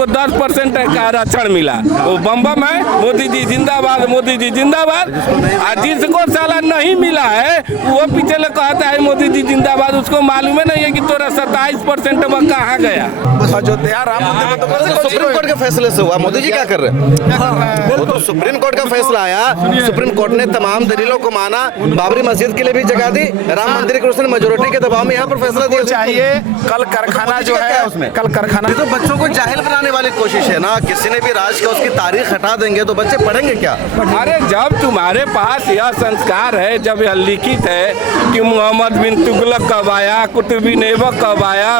उसको 10% का आरक्षण मिला। वो बम है, मोदी जी जिंदाबाद, मोदी जी जिंदाबाद। जिसको साला नहीं मिला है वो पीछे लोग कहता है मोदी जी जिंदाबाद, उसको मालूम है नहीं है कि तोरा 27% कहाँ गया। अयोध्या राम मंदिर तो सुप्रीम कोर्ट के फैसले से हुआ, मोदी जी क्या कर रहे हैं? वो तो सुप्रीम कोर्ट का फैसला आया, सुप्रीम कोर्ट ने तमाम दलीलों को माना, बाबरी मस्जिद के लिए भी जगह दी, राम मंदिर के उसने मेजोरिटी के दबाव में यहाँ पर फैसला दिया। चाहिए कल कारखाना जो है उसमें, कल कारखाना तो बच्चों को जाहिल बनाने वाली कोशिश है ना। किसी ने भी राज का उसकी तारीख हटा देंगे तो बच्चे पढ़ेंगे क्या? अरे जब तुम्हारे पास यह संस्कार है, जब यह लिखित है कि मोहम्मद बिन तुगलक कब आया, कुतुबुद्दीन ऐबक कब आया,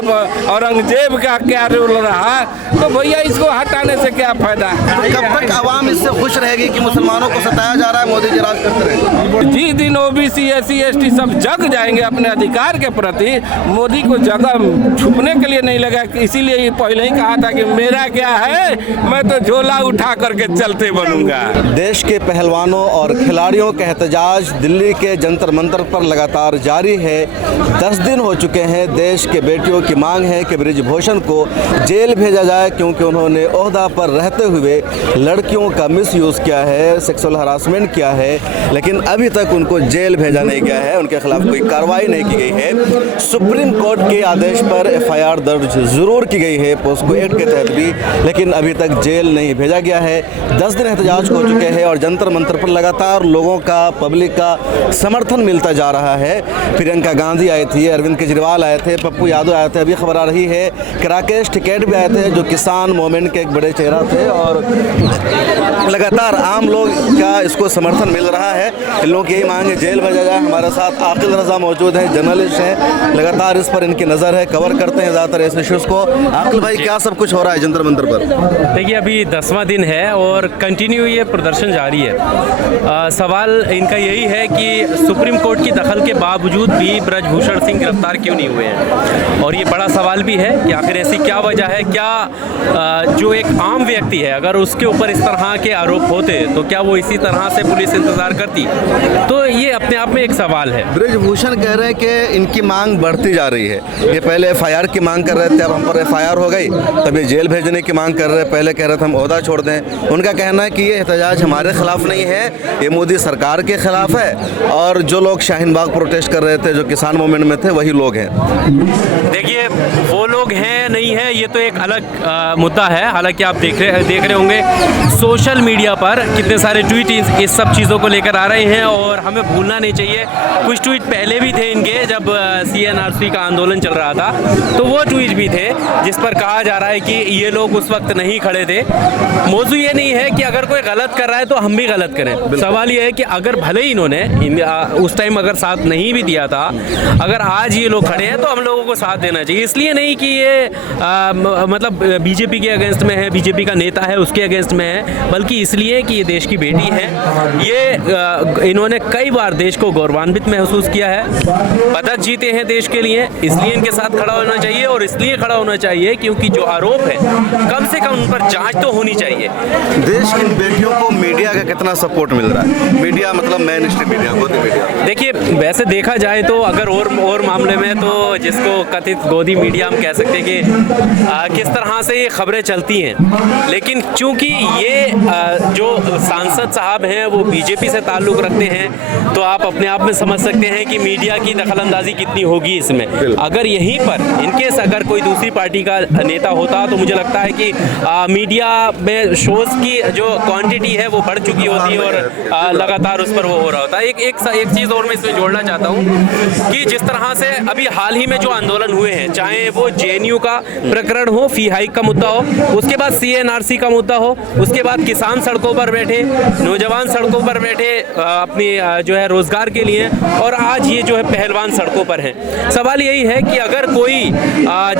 औरंगजेब का क्या रोल रहा, तो भैया इसको हटाने से क्या फायदा? तो कब तक आवाम इससे खुश रहेगी कि मुसलमानों को सताया जा रहा है, मोदी जी राज करते रहे? जिस दिन ओबीसी SC ST सब जग जाएंगे अपने अधिकार के प्रति, मोदी को जगह छुपने के लिए नहीं लगा। इसीलिए पहले ही कहा था कि मेरा क्या है, मैं तो झोला उठा करके चलते बनूंगा। देश के पहलवानों और खिलाड़ियों का एहतजाज दिल्ली के जंतर मंतर पर लगातार जारी है। 10 दिन हो चुके हैं। देश के बेटियों की मांग है कि बृजभूषण को जेल भेजा जाए, क्योंकि उन्होंने ओहदा पर रहते हुए लड़कियों का मिसयूज़ किया है, सेक्सुअल हरासमेंट किया है, लेकिन अभी तक उनको जेल भेजा नहीं गया है, उनके खिलाफ कोई कार्रवाई नहीं की गई है। सुप्रीम कोर्ट के आदेश पर FIR दर्ज ज़रूर की गई है पोस्को एक्ट के तहत भी, लेकिन अभी तक जेल नहीं भेजा गया है। 10 दिन एहतजाज हो चुके हैं और जंतर मंतर पर लगातार लोगों का, पब्लिक का समर्थन मिलता जा रहा है। प्रियंका गांधी आई थी, अरविंद केजरीवाल आए थे, पप्पू यादव आए थे। अभी खबर आ रही है कि राकेश टिकैत भी आए थे, जो किसान मूवमेंट के एक बड़े चेहरा थे, और लगातार आम लोग का इसको समर्थन मिल रहा है। इन लोगों की यही मांग है जेल भेजा जाए। हमारे साथ आकिल रजा मौजूद हैं, जर्नलिस्ट हैं, लगातार इस पर इनकी नज़र है, कवर करते हैं ज़्यादातर ऐसे इश्यूज़ को। आकिल भाई, क्या सब कुछ हो रहा है जंतर मंतर पर? देखिए, अभी 10वां दिन है और कंटिन्यू ये प्रदर्शन जारी है। सवाल इनका यही है कि सुप्रीम कोर्ट की दखल के बावजूद भी ब्रजभूषण सिंह गिरफ्तार क्यों नहीं हुए हैं, और ये बड़ा सवाल भी है कि आखिर ऐसी क्या वजह है। क्या जो एक आम व्यक्ति है, अगर उसके ऊपर इस तरह के आरोप होते तो क्या वो इसी तरह से पुलिस इंतजार करती? तो ये अपने आप में एक सवाल है। ब्रजभूषण कह रहे हैं कि इनकी मांग बढ़ती जा रही है। ये पहले FIR की मांग कर रहे थे, अब हम पर FIR हो गई, तब ये जेल भेजने की मांग कर रहे हैं। पहले कह रहे थे हम ओहदा छोड़ दें। उनका कहना है कि ये एहतजाज हमारे खिलाफ नहीं है, ये मोदी सरकार के खिलाफ है, और जो लोग शाहीन बाग प्रोटेस्ट कर रहे थे, जो किसान मूवमेंट में थे, वही लोग हैं। देखिए, वो लोग हैं नहीं है ये तो एक अलग मुद्दा है। हालांकि आप देख रहे होंगे सोशल मीडिया पर कितने सारे ट्वीट इस सब चीज़ों को लेकर आ रहे हैं, और हमें भूलना नहीं चाहिए कुछ ट्वीट पहले भी थे इनके, जब CNRC का आंदोलन चल रहा था, तो वो ट्वीट भी थे जिस पर कहा जा रहा है कि ये लोग उस वक्त नहीं खड़े थे। मौजू ये नहीं है कि अगर कोई गलत कर रहा है तो हम भी गलत करें। सवाल ये है कि अगर भले ही इन्होंने उस टाइम अगर साथ नहीं भी दिया था, अगर आज ये लोग खड़े हैं तो हम लोगों को साथ देना चाहिए। इसलिए नहीं कि ये मतलब बीजेपी के अगेंस्ट में है, बीजेपी का नेता है उसके अगेंस्ट में है, बल्कि इसलिए कि ये देश की बेटी है। ये इन्होंने कई बार देश को गौरवान्वित महसूस किया है, पदक जीते हैं देश के लिए, इसलिए इनके साथ खड़ा होना चाहिए। और इसलिए खड़ा होना चाहिए क्योंकि जो आरोप है कम से कम उन पर जांच तो होनी चाहिए। देश की बेटियों को मीडिया का कितना सपोर्ट मिल रहा है? मीडिया मतलब मेन स्ट्रीम मीडिया, गोदी मीडिया। देखिए, वैसे देखा जाए तो अगर और मामले में तो जिसको कथित गोदी मीडिया हम कह सकते हैं कि किस तरह से ये खबरें चलती हैं, लेकिन चूंकि ये जो सांसद साहब हैं वो बीजेपी से ताल्लुक़ रखते हैं, तो आप अपने आप में समझ सकते हैं कि मीडिया की दखलंदाजी कितनी होगी इसमें। अगर यहीं पर इनकेस अगर कोई दूसरी पार्टी का नेता होता तो मुझे लगता है कि मीडिया में शोज़ की जो क्वांटिटी है वो बढ़ चुकी होती और लगातार उस पर वो हो रहा होता है। एक चीज़ और मैं इसमें जोड़ना चाहता हूँ कि जिस तरह से अभी हाल ही में जो आंदोलन हुए हैं, चाहे वो JNU का प्रकरण हो, फी हाइक का मुद्दा हो, उसके बाद CNRC का मुद्दा हो, उसके बाद किसान सड़कों पर बैठे, नौजवान सड़कों पर बैठे अपनी जो है रोजगार के लिए, और आज ये जो है पहलवान सड़कों पर हैं। सवाल यही है कि अगर कोई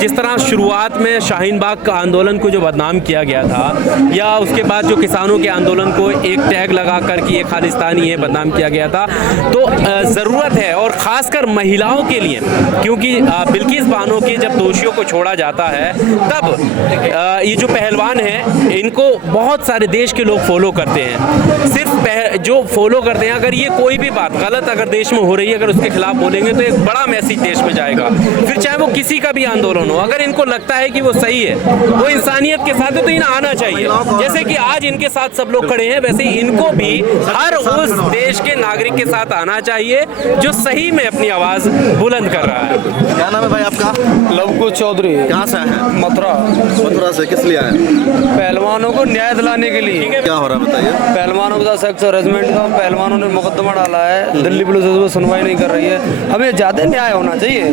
जिस तरह शुरुआत में शाहीन बाग का आंदोलन को जो बदनाम किया गया था, या उसके बाद जो किसानों के आंदोलन को एक टैग लगा कर कि ये खालिस्तानी है बदनाम किया गया था, तो ज़रूरत है, और ख़ासकर महिलाओं के लिए, क्योंकि बिल्किस बानो के जब दोषियों को छोड़ा जाता है तब ये जो पहलवान हैं इनको बहुत सारे देश के लोग फॉलो करते हैं। सिर्फ जो फॉलो करते हैं, अगर ये कोई भी बात गलत अगर देश में हो रही है, अगर उसके खिलाफ बोलेंगे तो एक बड़ा मैसेज देश में जाएगा। फिर चाहे वो किसी का भी आंदोलन हो, अगर इनको लगता है कि वो सही है, वो इंसानियत के साथ है, तो इन्हें आना चाहिए। जैसे कि आज इनके साथ सब लोग खड़े हैं, वैसे इनको भी हर उस देश के नागरिक के साथ आना चाहिए जो सही में अपनी आवाज बुलंद कर रहा है। क्या नाम है भाई आपका? लवकुश चौधरी। कहाँ से आए हैं? मथुरा। मथुरा से। किस लिए आए हैं? पहलवानों को न्याय दिलाने के लिए। क्या हो रहा है बताइए। पहलवानों का सेक्स हरेसमेंट का पहलवानों ने मुकदमा डाला है, दिल्ली पुलिस उस पर सुनवाई नहीं कर रही है। हमें ज्यादा न्याय होना चाहिए।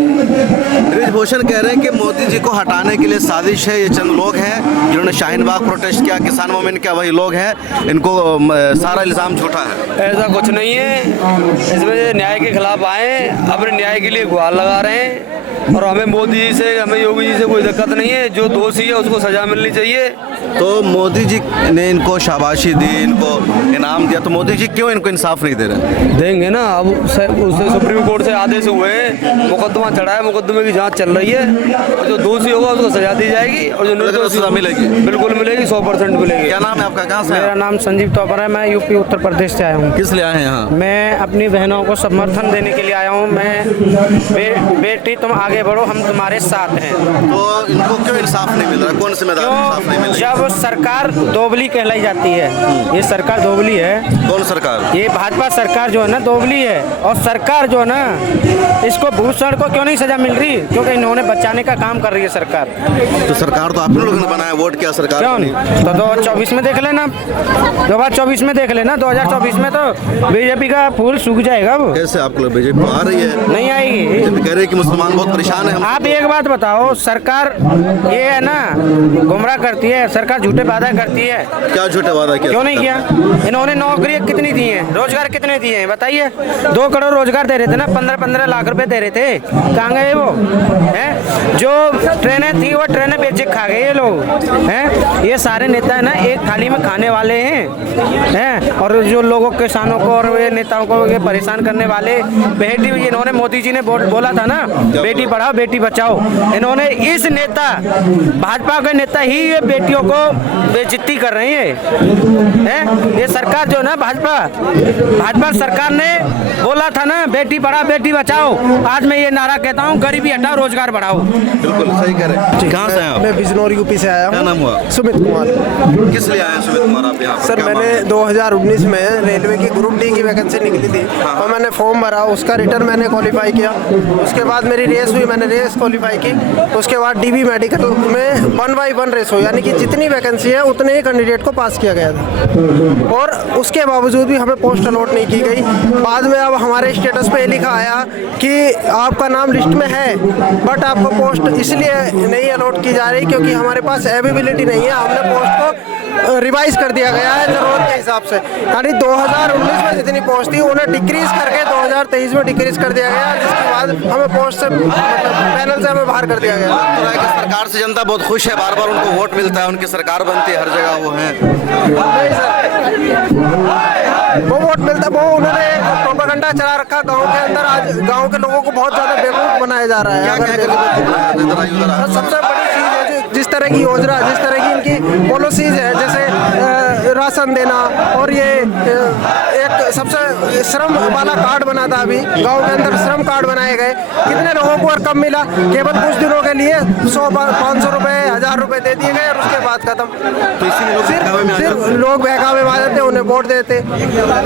ब्रिजभूषण कह रहे हैं कि मोदी जी को हटाने के लिए साजिश है, ये चंद लोग हैं जिन्होंने शाहीन बाग प्रोटेस्ट किया, किसान मूवमेंट किया, वही लोग हैं, इनको सारा इल्जाम झूठा है। ऐसा कुछ नहीं है, इसमें न्याय के खिलाफ आए, अपने न्याय के लिए गुहार लगा रहे हैं। और हमें मोदी जी से, हमें योगी जी से कोई दिक्कत नहीं है, जो दोषी है उसको सजा मिलनी चाहिए। तो मोदी जी ने इनको शाबाशी दी, इनको इनाम दिया, तो मोदी जी क्यों इनको इंसाफ नहीं दे रहे? देंगे ना। अब उससे सुप्रीम कोर्ट से आदेश हुए हैं, मुकदमा चढ़ा है, मुकदमे की जांच चल रही है, और जो दोषी होगा उसको सजा दी जाएगी और जो निर्दोष सजा मिलेगी। बिल्कुल मिलेगी, 100% मिलेगी। क्या नाम है आपका? कहाँ से? मेरा नाम संजीव तोपर है, मैं यूपी उत्तर प्रदेश से आया हूँ। किस लिए आए हैं यहाँ? मैं अपनी बहनों को समर्थन देने के लिए आया हूँ। मैं बेटी तुम आगे बढ़ो, हम तुम्हारे साथ हैं। तो इनको क्यों इंसाफ नहीं मिल रहा? कौन सी मैदान में इंसाफ नहीं मिल रहा? जब सरकार दोगली कहलाई जाती है, ये सरकार दोगली है। कौन सरकार? ये भाजपा सरकार जो है ना दोगली है। और सरकार जो है ना, इसको भूषण को क्यों नहीं सजा मिल रही? क्योंकि इन्होंने बचाने का काम कर रही है सरकार। तो सरकार तो आप लोगों ने बनाया, वोट किया सरकार क्यों नहीं? तो 2024 में देख लेना, 2024 में देख लेना। 2024 में तो बीजेपी का फूल सूख जाएगा। वो कैसे आप लोग? बीजेपी आ रही है? नहीं आएगी। बीजेपी कह रही है कि मुसलमान बहुत परेशान है। आप एक बात बताओ, सरकार ये है ना गुमराह करती है, सरकार झूठे वादा करती है। क्या झूठे वादा किया? क्यों नहीं किया? इन्होंने नौकरी कितनी दी है, रोजगार कितने दिए हैं बताइए? 2 करोड़ रोजगार दे रहे थे ना, 15-15 लाख रुपए दे रहे थे। कहाँ गए वो? हैं जो ट्रेनें थी वो ट्रेनें बेच खा गए ये लोग। हैं ये सारे नेता है ना एक थाली में खाने वाले हैं। और जो लोगों किसानों को और ये नेताओं को ये परेशान करने वाले, बेटी इन्होंने मोदी जी ने बोला था ना, बेटी पढ़ाओ बेटी बचाओ। इन्होंने इस नेता भाजपा के नेता ही ये बेटियों को बेइज्जती कर रही है। ये सरकार जो है ना भाजपा सरकार ने बोला था ना बेटी पढ़ाओ बेटी बचाओ। आज मैं ये नारा कहता हूँ, गरीबी हटाओ रोजगार बढ़ाओ। बिल्कुल सही कह रहे हैं। कहाँ से हैं आप? मैं बिजनौर यूपी से आया हूँ। क्या नाम हुआ? सुमित कुमार। किस लिए आए हैं सुमित कुमार आप यहाँ पर? सर क्या मैंने मामला है? 2019 में रेलवे की ग्रुप डी की वैकेंसी निकली थी और मैंने फॉर्म भरा, उसका रिटर्न मैंने क्वालिफाई किया। उसके बाद मेरी रेस हुई, मैंने रेस क्वालिफाई की। उसके बाद डीबी मेडिकल में 1 by 1 रेस हो, यानी कि जितनी वैकेंसी है उतने ही कैंडिडेट को पास किया गया था और उसके बावजूद भी हमें पोस्ट अलॉट नहीं की गई। बाद में अब हमारे स्टेटस पे लिखा आया कि आपका नाम लिस्ट में है बट आपको पोस्ट इसलिए नहीं अलॉट की जा रही क्योंकि हमारे पास एबिलिटी नहीं है। हमने पोस्ट को रिवाइज कर दिया गया है जरूरत के हिसाब से, यानी 2019 में जितनी पोस्ट थी उन्हें डिक्रीज करके 2023 में डिक्रीज कर दिया गया, जिसके बाद हमें पोस्ट से पैनल से हमें बाहर कर दिया गया। तो है कि सरकार से जनता बहुत खुश है, बार बार उनको वोट मिलता है, उनकी सरकार बनती है, हर जगह वो है। नहीं सर, वो वोट मिलता, वो उन्होंने प्रोपेगेंडा चला रखा गांव के अंदर। आज गांव के लोगों को बहुत ज्यादा बेवकूफ बनाया जा रहा है। सबसे बड़ी चीज है जिस तरह की योजना, जिस तरह की इनकी पॉलिसीज है, जैसे राशन देना और ये एक सबसे श्रम वाला कार्ड बना था। अभी गांव के अंदर श्रम कार्ड बनाए गए, कितने लोगों को और कम मिला? केवल कुछ दिनों के लिए 100-500 रुपए 1000 रुपए दे दिए गए और उसके बाद खत्म। सिर्फ लोग बहकावे में आ जाते, उन्हें वोट देते,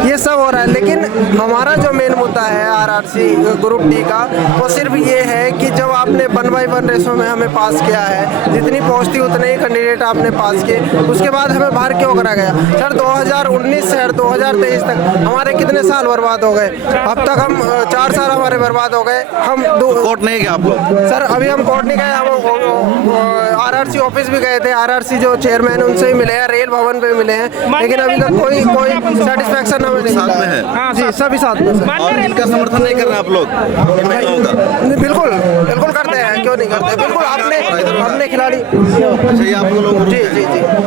ये सब हो रहा है। लेकिन हमारा जो मेन मुद्दा है RRC ग्रुप डी का, वो सिर्फ ये है कि जब आपने 1 by 1 रेसों में हमें पास किया है, जितनी पोस्ट थी उतने ही कैंडिडेट आपने पास किए, उसके बाद हमें बाहर क्यों करा गया? सर 2019 से 2023 तक हमारे कितने साल बर्बाद हो गए? अब तक हम 4 साल हमारे बर्बाद हो गए। हम कोर्ट नहीं गए आप लोग? सर अभी हम कोर्ट नहीं गए, हम RRC ऑफिस भी गए थे, RRC जो चेयरमैन है उनसे ही मिले हैं, रेल भवन पे मिले हैं, लेकिन अभी तक कोई सेटिस्फेक्शन हमें नहीं मिला है। हाँ, जी सभी साथ में सर। और इनका समर्थन नहीं कर रहे आप लोग महिलाओं का? बिल्कुल बिल्कुल करते हैं, क्यों नहीं करते? बिल्कुल हमने खिलाड़ी अच्छा, ये आप लोग जी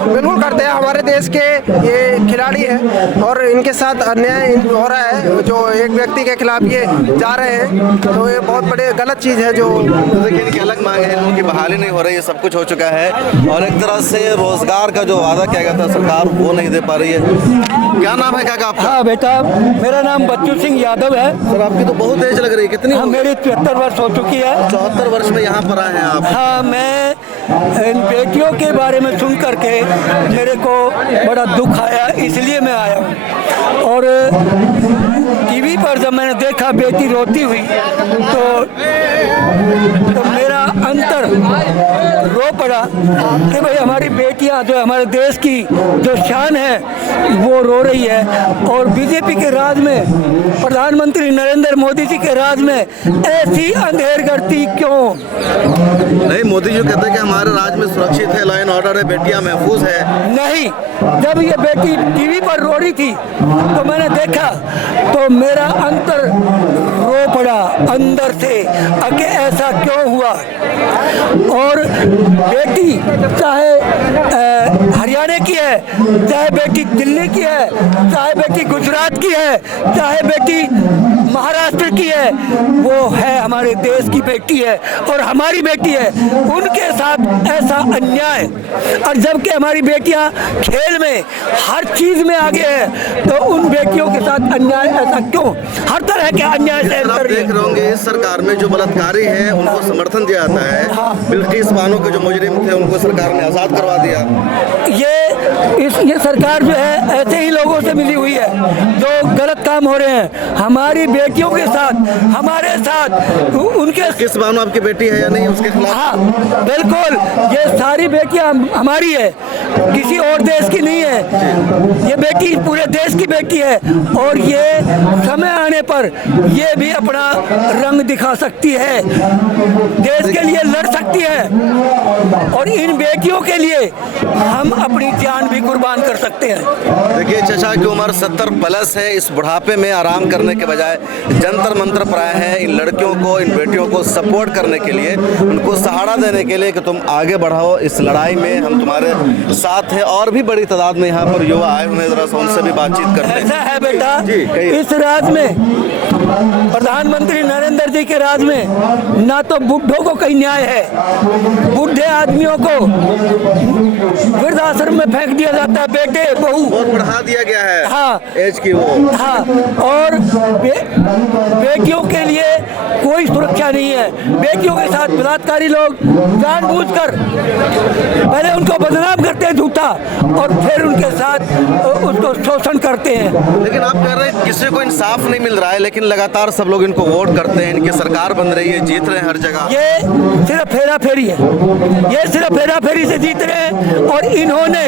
बिल्कुल करते हैं। हमारे देश के ये खिलाड़ी खिलाड़ी है और इनके साथ अन्याय हो रहा है, जो एक व्यक्ति के खिलाफ ये जा रहे हैं, तो ये बहुत बड़ी गलत चीज़ है। जो देखिए इनकी अलग मांग है, इनकी बहाली नहीं हो रही है, सब कुछ हो चुका है और एक तरह से रोजगार का जो वादा किया गया था सरकार वो नहीं दे पा रही है। क्या नाम है काका आपका? हाँ बेटा, मेरा नाम बच्चू सिंह यादव है। सर आपकी तो बहुत एज लग रही है, कितनी? हाँ, मेरी 73 वर्ष हो चुकी है। 74 वर्ष में यहाँ पर आए हैं आप? हाँ, मैं इन बेटियों के बारे में सुन करके मेरे को बड़ा दुख आया, इसलिए मैं आया हूँ। और टीवी पर जब मैंने देखा बेटी रोती हुई तो मेरा अंतर रो पड़ा कि भाई हमारी बेटियां जो हमारे देश की जो शान है वो रो रही है, और बीजेपी के राज में, प्रधानमंत्री नरेंद्र मोदी जी के राज में ऐसी अंधेरगर्दी क्यों? नहीं, मोदी जी कहते हैं कि हमारे राज्य में सुरक्षित है, लॉ एंड ऑर्डर है, बेटियां महफूज है। नहीं, जब ये बेटी टीवी पर रो रही थी तो मैंने देखा तो मेरा अंतर रो पड़ा अंदर से कि ऐसा क्यों हुआ। और बेटी चाहे हरियाणा की है, चाहे बेटी दिल्ली की है, चाहे बेटी गुजरात की है, चाहे बेटी महाराष्ट्र की है, वो है हमारे देश की बेटी है और हमारी बेटी है। उनके साथ ऐसा अन्याय, और जबकि हमारी बेटियां खेल में हर चीज में आगे है, तो उन बेटियों के साथ अन्याय ऐसा क्यों? हर तरह के अन्याय से आप देख रहे होंगे इस सरकार में जो बलात्कारी हैं उनको समर्थन दिया जाता है। बिल्किस बानो के जो मुजरिम थे उनको सरकार ने आजाद करवा दिया। ये सरकार जो है ऐसे ही लोगों से मिली हुई है जो गलत काम हो रहे हैं हमारी बेटियों के साथ, हमारे साथ। उनके किस बानो आपकी बेटी है या नहीं, उसके खिलाफ? हाँ बिल्कुल, ये सारी बेटियां हमारी है, किसी और देश की नहीं है। ये बेटी पूरे देश की बेटी है और ये समय आने पर ये भी अपना रंग दिखा सकती है, देश के लिए लड़ सकती है, और इन बेटियों के लिए हम अपनी जान भी कुर्बान कर सकते हैं। देखिए चचा की उम्र 70 प्लस है, इस बुढ़ापे में आराम करने के बजाय जंतर मंतर पर आए हैं इन लड़कियों को, इन बेटियों को सपोर्ट करने के लिए, उनको सहारा देने के लिए कि तुम आगे बढ़ाओ इस लड़ाई में, हम तुम्हारे साथ हैं। और भी बड़ी तादाद में यहाँ पर युवा आए हुए हैं, जरा सा उनसे भी बातचीत करते हैं। ऐसा है बेटा, जी, इस राज में, प्रधानमंत्री नरेंद्र जी के राज में ना तो बुढ़ों को कहीं न्याय है, बुढ़े आदमियों को वृद्धाश्रम में फेंक दिया जाता है, बेटे बहू बहुत बढ़ा दिया गया है। हाँ, एज की वो। हाँ, और बेटियों के लिए कोई सुरक्षा नहीं है। बेटियों के साथ बलात्कारी लोग जानबूझकर पहले उनको बदनाम करते हैं झूठा, और फिर उनके साथ उसको शोषण करते हैं। लेकिन आप कह रहे हैं किसी को इंसाफ नहीं मिल रहा है, लेकिन लगातार सब लोग इनको वोट करते हैं, इनकी सरकार बन रही है, जीत रहे हैं हर जगह। ये सिर्फ फेरा फेरी है, ये सिर्फ फेरा फेरी से जीत रहे हैं। और इन्होंने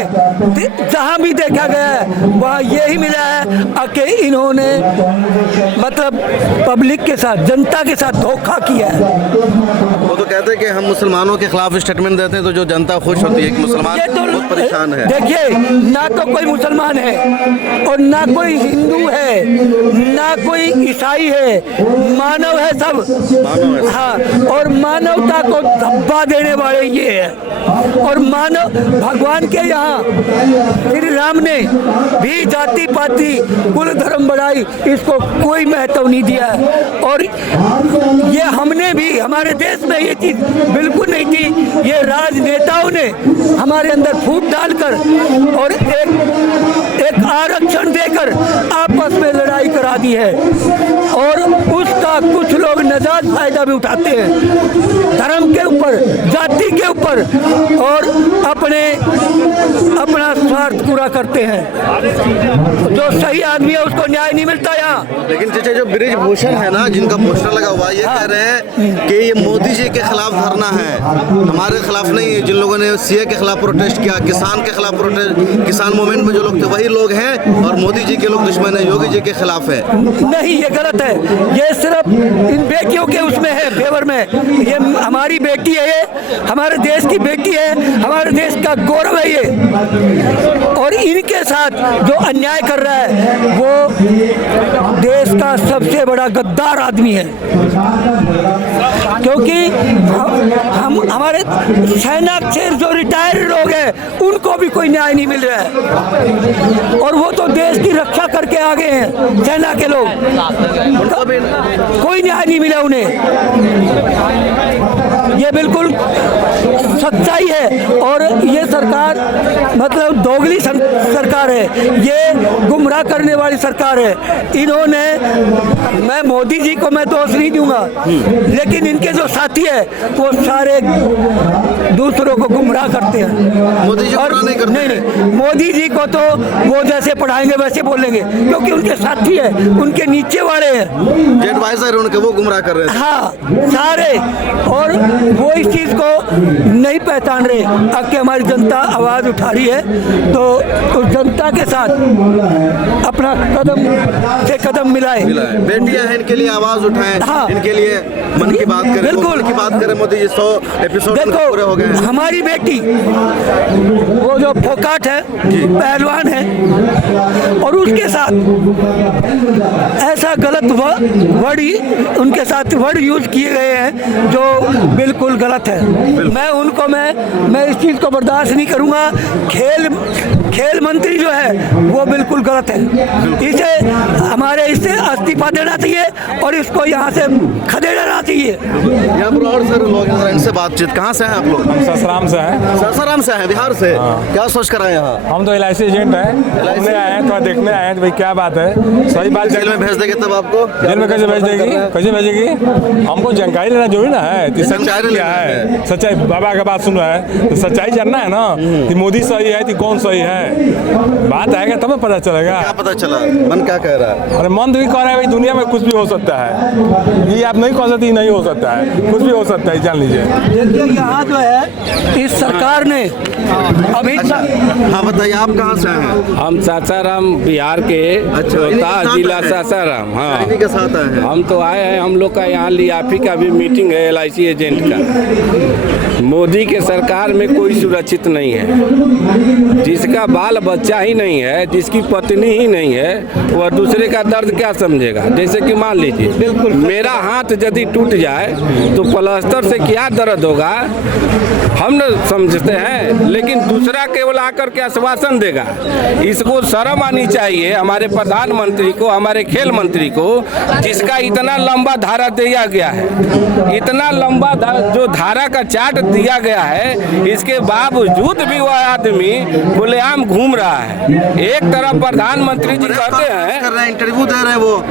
जहां भी देखा गया है वहाँ यही मिला है कि इन्होंने मतलब पब्लिक के साथ, जनता के साथ धोखा किया है। वो तो कहते हैं कि हम मुसलमानों के खिलाफ स्टेटमेंट देते हैं तो जो जनता खुश होती है कि मुसलमान बहुत परेशान है। देखिए, ना तो कोई मुसलमान है और ना कोई हिंदू है, ना कोई ईसाई है, मानव है सब। मानव है। हाँ, और मानवता को धब्बा देने वाले ये है। और मानव भगवान के यहाँ श्री राम ने भी जाति पाति कुल धर्म बढ़ाई, इसको कोई महत्व नहीं दिया। और ये हमने भी, हमारे देश में ये चीज बिल्कुल नहीं थी। ये राजनेताओं ने हमारे अंदर फूट डालकर और एक आरक्षण देकर आपस में लड़ाई करा दी है, और उसका कुछ लोग नाजायज फायदा भी उठाते हैं धर्म के ऊपर, जाति के ऊपर, और अपना स्वार्थ पूरा करते हैं। जो सही आदमी है उसको न्याय नहीं मिलता यहाँ। लेकिन चाचा जो ब्रिज भूषण है ना, जिनका पोस्टर लगा हुआ है, ये कह रहे हैं कि ये मोदी जी के खिलाफ धरना है, हमारे खिलाफ नहीं है। जिन लोगों ने सीए के खिलाफ प्रोटेस्ट किया, किसान के खिलाफ प्रोटेस्ट, किसान मूवमेंट में जो लोग थे वही लोग हैं, और मोदी जी के लोग दुश्मन है, योगी जी के खिलाफ है। नहीं, ये गलत है। ये सिर्फ इन बेटियों के उसमें है, फेवर में। ये हमारी बेटी है, ये हमारे देश की बेटी है, हमारे देश का गौरव है ये। और इनके साथ जो अन्याय कर रहा है वो देश का सबसे बड़ा गद्दार आदमी है, क्योंकि हम हमारे सेना से जो रिटायर्ड लोग हैं उनको भी कोई न्याय नहीं मिल रहा है, और वो तो देश की रक्षा करके आ गए हैं सेना के लोग, कोई न्याय नहीं मिला उन्हें। ये बिल्कुल सच्चाई है, और ये सरकार मतलब दोगली सरकार है, ये गुमराह करने वाली सरकार है। इन्होंने, मैं मोदी जी को मैं दोष नहीं दूंगा, लेकिन इनके जो साथी है वो सारे दूसरों को गुमराह करते हैं। मोदी जी और गुमराह नहीं करते नहीं, मोदी जी को तो वो जैसे पढ़ाएंगे वैसे बोलेंगे, क्योंकि उनके साथी है, उनके नीचे वाले हैं, जो एडवाइजर है उनके, वो गुमराह कर रहे हैं। हाँ सारे, और वो इस चीज़ को नहीं पहचान रहे। अब कि हमारी जनता आवाज़ उठा रही है, तो उस जनता के साथ अपना कदम से कदम मिलाए। बेटियां हैं, इनके लिए आवाज उठाएं, हाँ। इनके लिए मन की बात करें, बिल्कुल। मन की बात करें। मोदी जी 100 एपिसोड पूरे हो गए हैं। हमारी बेटी वो जो फोकाट है, पहलवान है, और उसके साथ ऐसा गलत वर्ड उनके साथ वर्ड यूज किए गए हैं जो बिल्कुल गलत है। मैं इस चीज़ को बर्दाश्त नहीं करूंगा। खेल मंत्री जो है वो बिल्कुल गलत है, इससे इस्तीफा देना चाहिए और इसको यहाँ से खदेड़ना चाहिए। यहाँ पर और सर लोग हैं, इनसे बातचीत। कहाँ से हैं आप लोग? हम ससराम से हैं। सासाराम से हैं, बिहार से। क्या सोच कर आए यहाँ? हम तो LIC एजेंट हैं, घूमने आए हैं, थोड़ा देखने आए हैं तो भाई क्या बात है, सही बात। जेल में भेज देंगे तब आपको? जेल में कैसे भेज देगी, कैसे भेजेगी? हमको जानकारी लेना जरूरी ना है कि सच्चाई क्या है। सच्चाई बाबा का बात सुन रहा है तो सच्चाई जानना है ना, कि मोदी सही है कि कौन सही है। बात आएगा तब ना पता चलेगा। क्या पता चला? मन क्या कह रहा है? अरे मन तो भी कह रहा है भाई दुनिया में कुछ भी हो सकता है, ये आप नहीं कह सकती, नहीं हो सकता है, कुछ भी हो सकता है, जान लीजिए। देखिए यहाँ जो है इस सरकार ने अभी हाँ बताइए, आप कहाँ से हैं? हम सासाराम बिहार के रोहतास जिला सासाराम। हाँ, इन्हीं के साथ आए हैं। हम तो आए हैं, हम लोग का यहाँ लियाफी का भी मीटिंग है LIC एजेंट का। मोदी के सरकार में कोई सुरक्षित नहीं है, जिसका बाल बच्चा ही नहीं है, जिसकी पत्नी ही नहीं है, वह दूसरे का दर्द क्या समझेगा। जैसे कि मान लीजिए मेरा हाथ यदि टूट जाए तो प्लास्टर से क्या दर्द होगा हम न समझते हैं, लेकिन दूसरा केवल आकर के आश्वासन देगा। इसको शर्म आनी चाहिए हमारे प्रधानमंत्री को, हमारे खेल मंत्री को, जिसका इतना लंबा धारा दिया गया है, इतना लंबा जो धारा का चार्ट दिया गया है, इसके बावजूद भी वह आदमी खुलेआम घूम रहा है। एक तरफ प्रधानमंत्री जी कहते हैं कर रहे हैं, इंटरव्यू दे रहे हैं, वो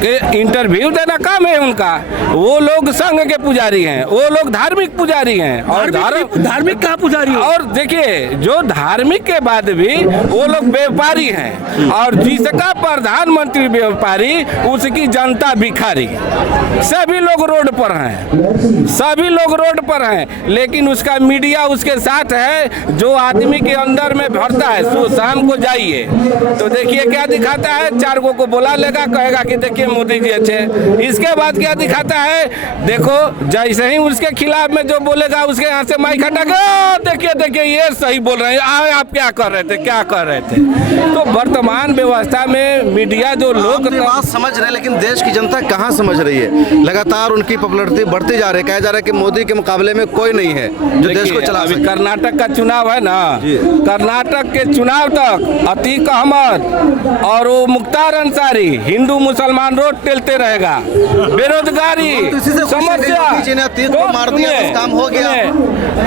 कि इंटरव्यू देना काम है उनका। वो लोग संघ के पुजारी हैं, वो लोग धार्मिक पुजारी हैं, और धार्मिक कहाँ पुजारी हो? और देखिए जो धार्मिक के बाद भी वो लोग व्यापारी हैं, और जिसका प्रधानमंत्री व्यापारी उसकी जनता भिखारी। सभी लोग रोड पर हैं, सभी लोग रोड पर हैं, लेकिन उसका मीडिया उसके साथ है। जो आदमी के अंदर में भरता है, शाम को जाइए तो देखिए क्या दिखाता है, 4 को बुला लेगा, कहेगा कि देखिए मोदी जी अच्छे। इसके बाद क्या दिखाता है, देखो जैसे ही उसके खिलाफ में जो बोलेगा उसके यहाँ से माइक हटा के देखिए देखिए ये सही बोल रहे हैं, आप क्या कर रहे थे, क्या कर रहे थे। तो वर्तमान व्यवस्था में मीडिया जो लोग बात समझ रहे हैं, लेकिन देश की जनता कहाँ समझ रही है। लगातार उनकी पॉपुलैरिटी बढ़ती जा रही है, कहा जा रहा है कि मोदी के मुकाबले में कोई नहीं है जो देश को चला सके। कर्नाटक का चुनाव है ना, कर्नाटक के चुनाव तक अतीक अहमद और वो मुख्तार अंसारी हिंदू मुसलमान रोड टेलते रहेगा। बेरोजगारी समस्या तो मार दिया, बस काम हो गया।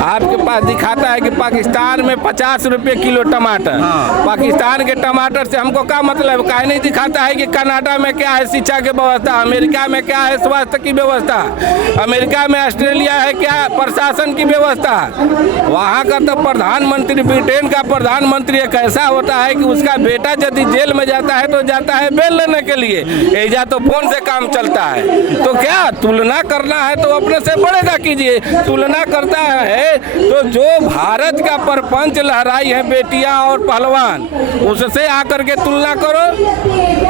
आपके पास दिखाता है कि पाकिस्तान में 50 रुपए किलो टमाटर। पाकिस्तान के टमाटर से हमको क्या मतलब, काहे नहीं दिखाता है कि कनाडा में क्या है शिक्षा की व्यवस्था, अमेरिका में क्या है स्वास्थ्य की व्यवस्था, अमेरिका में ऑस्ट्रेलिया है क्या प्रशासन की व्यवस्था। वहाँ का तो प्रधानमंत्री, ब्रिटेन का प्रधानमंत्री एक ऐसा होता है कि उसका बेटा यदि जेल में जाता है तो जाता है बेल लेने के लिए, एजा तो फोन से काम चलता है। तो क्या तुलना करना है तो अपने से बड़े का कीजिए। तुलना करता है तो जो भारत का प्रपंच लहराई है बेटियां और पहलवान, उससे आकर के तुलना करो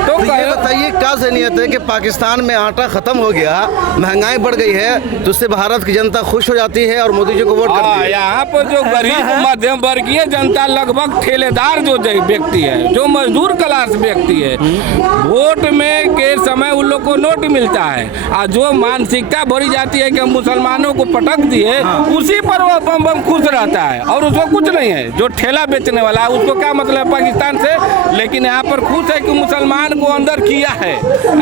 तो ये बताइए क्या जहनियत है कि पाकिस्तान में आटा खत्म हो गया, महंगाई बढ़ गई है, तो उससे भारत की जनता खुश हो जाती है और मोदी जी को वोट करती है। यहाँ पर जो गरीब मध्यम वर्गीय जनता, लगभग ठेलेदार जो व्यक्ति है, जो मजदूर क्लास व्यक्ति है, वोट में के समय उन लोग को नोट मिलता है और जो मानसिकता भरी जाती है कि हम मुसलमानों को पटक दिए, उसी पर वो बम बम खुश रहता है और उसको कुछ नहीं है। जो ठेला बेचने वाला है उसको क्या मतलब पाकिस्तान से, लेकिन यहाँ पर खुश है कि मुसलमान को अंदर किया है।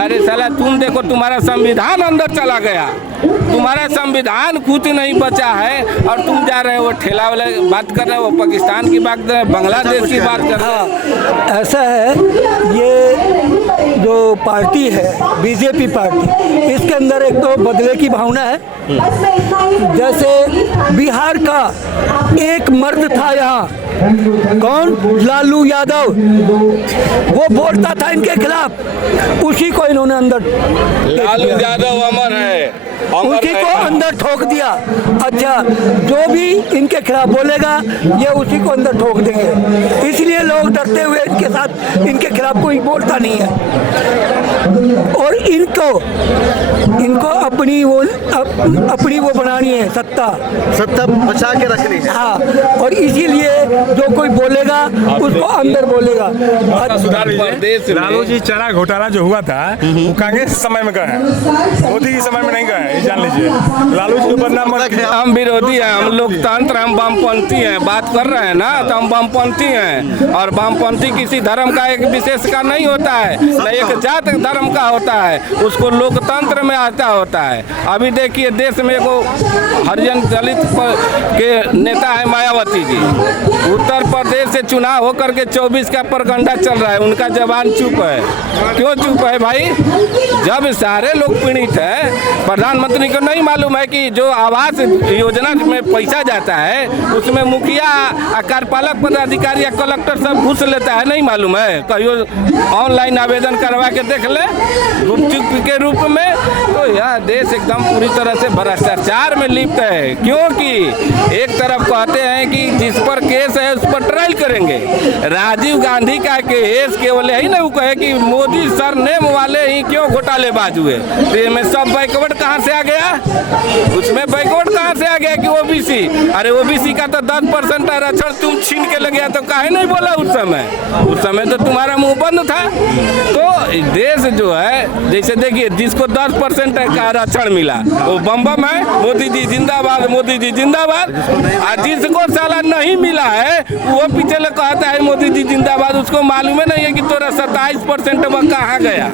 अरे साला तुम देखो, तुम्हारा संविधान अंदर चला गया, तुम्हारा संविधान खुद नहीं बचा है और तुम जा रहे हो वो ठेला वाले बात कर रहे हो, पाकिस्तान की बात कर रहे हो, बांग्लादेश की बात कर रहे हो। ऐसा है, ये जो पार्टी है बीजेपी पार्टी, इसके अंदर एक तो बदले की भावना है। जैसे बिहार का एक मर्द था यहाँ, कौन, लालू यादव, वो बोलता था इनके खिलाफ, उसी को इन्होंने अंदर, लालू यादव अमर है, उसी को अंदर ठोक दिया। अच्छा, जो भी इनके खिलाफ बोलेगा ये उसी को अंदर ठोक देंगे, इसलिए लोग डरते हुए इनके साथ, इनके खिलाफ कोई बोलता नहीं है। और इनको अपनी वो बनानी है, सत्ता बचा के रखनी है। हाँ, और इसीलिए जो कोई बोलेगा उसको अंदर बोलेगा। लालू जी चना घोटाला जो हुआ था वो कांग्रेस समय में गए, मोदी के समय में नहीं गए, ये जान लीजिए। लालू जी को बदनाम मत कीजिए। हम विरोधी हैं, हम लोकतंत्र, हम वामपंथी हैं, बात कर रहे हैं ना, तो हम वामपंथी हैं। और वामपंथी किसी धर्म का एक विशेष का नहीं होता है, न एक जात धर्म का होता है, उसको लोकतंत्र में आता होता है। अभी देखिए देश में एगो हरिजन दलित के नेता है मायावती जी, उत्तर प्रदेश से चुनाव होकर के 24 का प्रगंडा चल रहा है, उनका जवान चुप है। क्यों चुप है भाई? जब सारे लोग पीड़ित हैं, प्रधानमंत्री को नहीं मालूम है कि जो आवास योजना में पैसा जाता है उसमें मुखिया, कार्यपालक पदाधिकारी या कलेक्टर सब घुस लेता है, नहीं मालूम है? कहियो ऑनलाइन आवेदन करवा के देख ले गुपचुप के रूप में। तो यह देश एकदम पूरी तरह से भ्रष्टाचार में लिप्त है, क्योंकि एक तरफ कहते हैं कि जिस पर केस है उस पर ट्रायल करेंगे। राजीव गांधी का केस केवल यही नहीं कहे कि मोदी सरनेम वाले ही क्यों घोटालेबाज हुए, तो इसमें सब बैकवर्ड कहाँ से आ गया? उसमें बैकवर्ड कहाँ से आ गया कि ओबीसी? अरे ओबीसी का तो 10% आरक्षण तुम छीन के लग गया, तो काहे नहीं बोला उस समय? उस समय तो तुम्हारा मुंह बंद था। तो देश जो है, जैसे देखिए जिसको 10% का आरक्षण मिला वो बम बम है, मोदी जी जिंदाबाद, मोदी जी जिंदाबाद। और जिसको साला नहीं मिला है वो पीछे लोग कहता है मोदी जी जिंदाबाद, उसको मालूम ही नहीं है कि तोरा 27% कहाँ गया।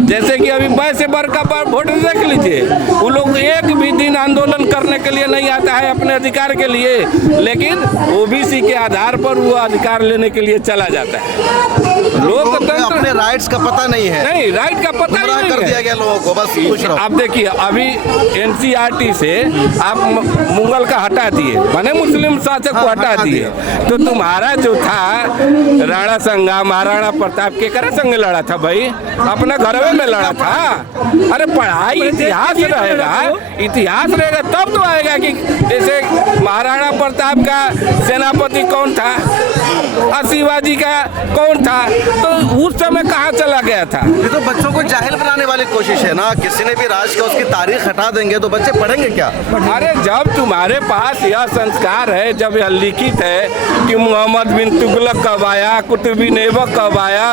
जैसे कि अभी वैसे बड़का वोट देख लीजिए, वो लोग एक भी दिन आंदोलन करने के लिए नहीं आता है अपने अधिकार के लिए, लेकिन ओबीसी के आधार पर वो अधिकार लेने के लिए चला जाता है। लोकतंत्र, अपने राइट्स का पता नहीं है, नहीं राइट का पता ही नहीं कर दिया गया लोगों को, बस खुश रहो। आप देखिए अभी एनसीईआरटी से आप मुगल का हटा दिए, माने मुस्लिम शासक को हटा दिए, तो तुम्हारा जो था राणा संगा, महाराणा प्रताप के करे संग लड़ा था भाई, अपने घरवे में लड़ा था। अरे पढ़ाई इतिहास रहेगा तब तो आएगा कि जैसे महाराणा प्रताप का सेनापति कौन था और शिवाजी का कौन था, तो उस समय कहाँ चला गया था? ये तो बच्चों को जाहिल बनाने वाली कोशिश है ना, किसी ने भी राज का उसकी तारीख हटा देंगे तो बच्चे पढ़ेंगे क्या? अरे जब तुम्हारे पास यह संस्कार है, जब यह लिखित है कि मोहम्मद बिन तुगलक कब आया, कुतुबुद्दीन ऐबक कब आया,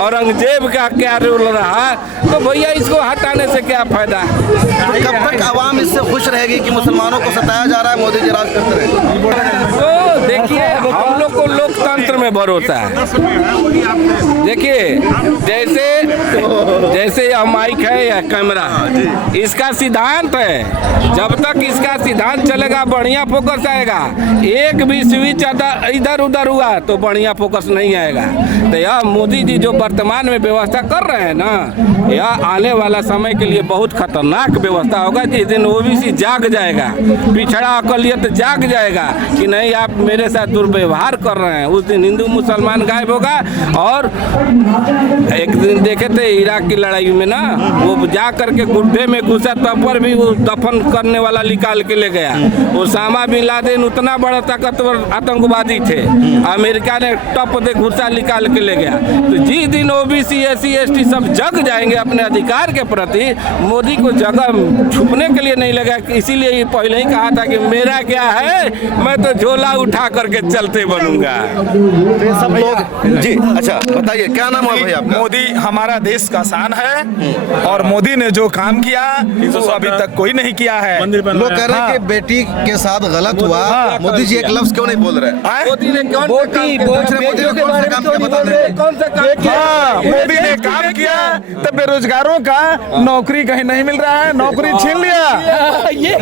औरंगजेब का क्या रोल रहा, तो भैया इसको हटाने से क्या फायदा? तो कब तक आवाम इससे खुश रहेगी कि मुसलमानों को सताया जा रहा है, मोदी जी राज करते रहे? तो देखिए हम लोग को लोकतंत्र में भरोसा है। देखिए जैसे यह माइक है या कैमरा, इसका सिद्धांत है, जब तक इसका सिद्धांत चलेगा बढ़िया फोकस आएगा। एक भी स्विच इधर उधर हुआ तो बढ़िया फोकस नहीं आएगा। तो यह मोदी जी जो वर्तमान में व्यवस्था कर रहे हैं ना, यह आने वाला समय के लिए बहुत खतरनाक व्यवस्था होगा। जिस दिन ओबीसी जाग जाएगा, पिछड़ा अकलियत जाग जाएगा कि नहीं आप मेरे साथ दुर्व्यवहार कर रहे हैं, उस दिन हिंदू मुसलमान गायब होगा। और एक दिन देखे थे इराक की लड़ाई में ना, वो जा करके गुड्ढे में घुसा तब पर भी वो दफन करने वाला निकाल के ले गया। ओसामा बिन लादेन उतना बड़ा ताकतवर आतंकवादी थे, अमेरिका ने टप दे घुसा निकाल के ले गया। तो जिस दिन ओबीसी SC ST सब जग जाएंगे अपने अधिकार के प्रति, मोदी को जगह छुपने के लिए नहीं लगा। इसीलिए पहले ही कहा था कि मेरा क्या है, मैं तो झोला उठा करके चलते बनूंगा। तो ये सब लोग जी, अच्छा बताइए क्या नाम है भाई आपका? मोदी हमारा देश का शान है और मोदी ने जो काम किया वो अभी तक कोई नहीं किया है। लोग कह रहे हैं कि बेटी के साथ गलत हुआ, मोदी जी एक लफ्ज क्यों नहीं बोल रहे? मोदी ने कौन मोदी ने कौन सा काम किया बता दें? कौन सा काम किया? मोदी ने काम किया तो बेरोजगारों का नौकरी कहीं नहीं मिल रहा है, नौकरी छीन लिया। ये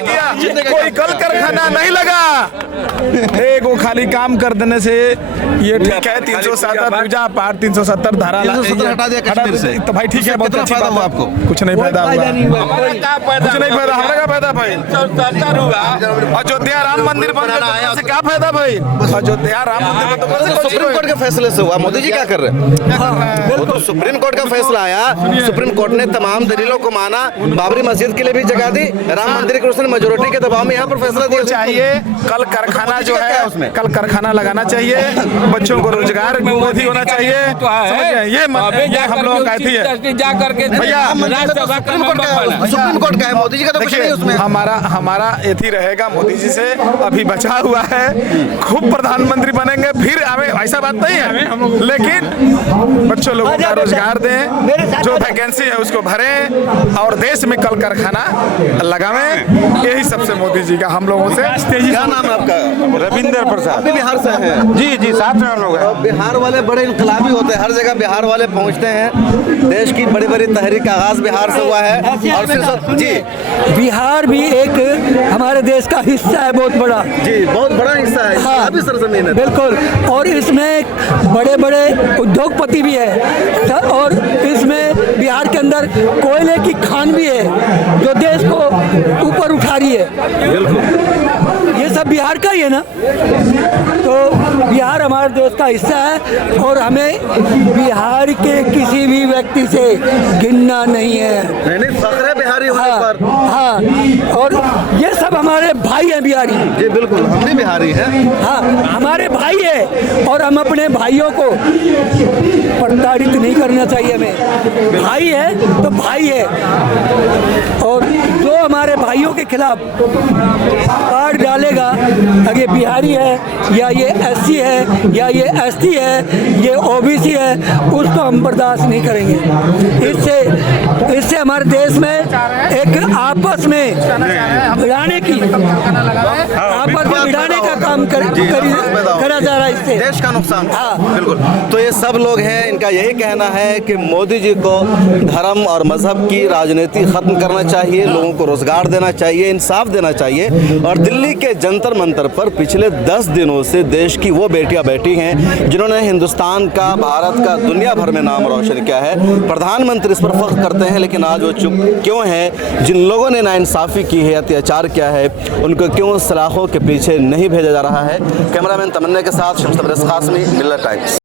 किया, कोई कल कारखाना नहीं लगा। एक वो खाली काम कर देने से ये ठीक है। 370 पूजा पाठ 370 धारा 370 हटा दिया कश्मीर से, तो भाई ठीक है, बहुत अच्छी बात हुआ। आपको कुछ नहीं फायदा हुआ, कुछ नहीं फायदा। हमारा क्या फायदा भाई? 370 हुआ। अयोध्या राम मंदिर बन गया, उससे क्या फायदा भाई? अयोध्या राम मंदिर तो सुप्रीम कोर्ट के फैसले से हुआ। मोदी जी क्या कर रहे हैं? वो तो सुप्रीम कोर्ट का फैसला आया, सुप्रीम कोर्ट ने तमाम दलीलों को माना, बाबरी मस्जिद के लिए भी जगह दी, राम मंदिर के उसने मेजोरिटी के दबाव में यहाँ पर फैसला दिया। चाहिए कल कारखाना जो है उसमें कल कारखाना लगाना चाहिए, बच्चों को रोजगार भी होना चाहिए। ये हम लोगों का है जा करके भैया, सुप्रीम कोर्ट का है, मोदी जी का तो कुछ नहीं उसमें। हमारा एथी रहेगा मोदी जी से अभी बचा हुआ है। खूब प्रधानमंत्री बनेंगे फिर, हमें ऐसा बात नहीं है, लेकिन बच्चों लोगों का रोजगार दें, जो वैकेंसी है उसको भरें और देश में कल कारखाना लगावें। यही सबसे मोदी जी का हम लोगों से। क्या नाम है आपका? रविंदर प्रसाद। आप भी बिहार से हैं? जी साथ में हम लोग हैं। बिहार वाले बड़े इनकलाबी होते हैं, हर जगह बिहार वाले पहुंचते हैं। देश की बड़ी बड़ी तहरीक का आगाज बिहार से हुआ है और फिर जी बिहार भी एक हमारे देश का हिस्सा है, बहुत बड़ा जी, बहुत बड़ा हिस्सा है। हाँ, भी सरजमीन है बिल्कुल। और इसमें बड़े बड़े उद्योगपति भी है और इसमें बिहार के अंदर कोयले की खान भी है जो देश को ऊपर उठा रही है। ये सब बिहार का ही है ना, तो बिहार हमारे देश का हिस्सा है और हमें बिहार के किसी भी व्यक्ति से गिनना नहीं है। नहीं, फख्र है बिहारी होने पर। हाँ, और ये सब हमारे भाई हैं बिहारी। जी बिल्कुल, हम भी बिहारी हैं। हाँ, हमारे भाई है और हम अपने भाइयों को प्रताड़ित नहीं करना चाहिए। हमें भाई है तो भाई है, और जो हमारे भाइयों के खिलाफ कार्ड डालेगा, अगर ये बिहारी है या ये SC है या ये ST है, ये OBC है, उसको हम बर्दाश्त नहीं करेंगे। इससे हमारे देश में एक आपस में भिड़ाने की का काम करा जा रहा है, इससे देश का नुकसान। हाँ बिल्कुल। तो ये सब लोग हैं, इनका यही कहना है कि मोदी जी को धर्म और मजहब की राजनीति खत्म करना चाहिए, लोगों को रोजगार देना चाहिए, इंसाफ देना चाहिए। और दिल्ली के जंतर मंतर पर पिछले 10 दिनों से देश की वो बेटियां बैठी हैं जिन्होंने हिंदुस्तान का, भारत का, दुनिया भर में नाम रोशन किया है। प्रधानमंत्री इस पर फख्र करते हैं, लेकिन आज वो चुप क्यों हैं? जिन लोगों ने नाइंसाफ़ी की है, अत्याचार किया है, उनको क्यों सलाखों के पीछे नहीं भेजा जा रहा है? कैमरामैन तमन्ना के साथ शम्स तबरेज़ कासमी, मिल्लत टाइम्स।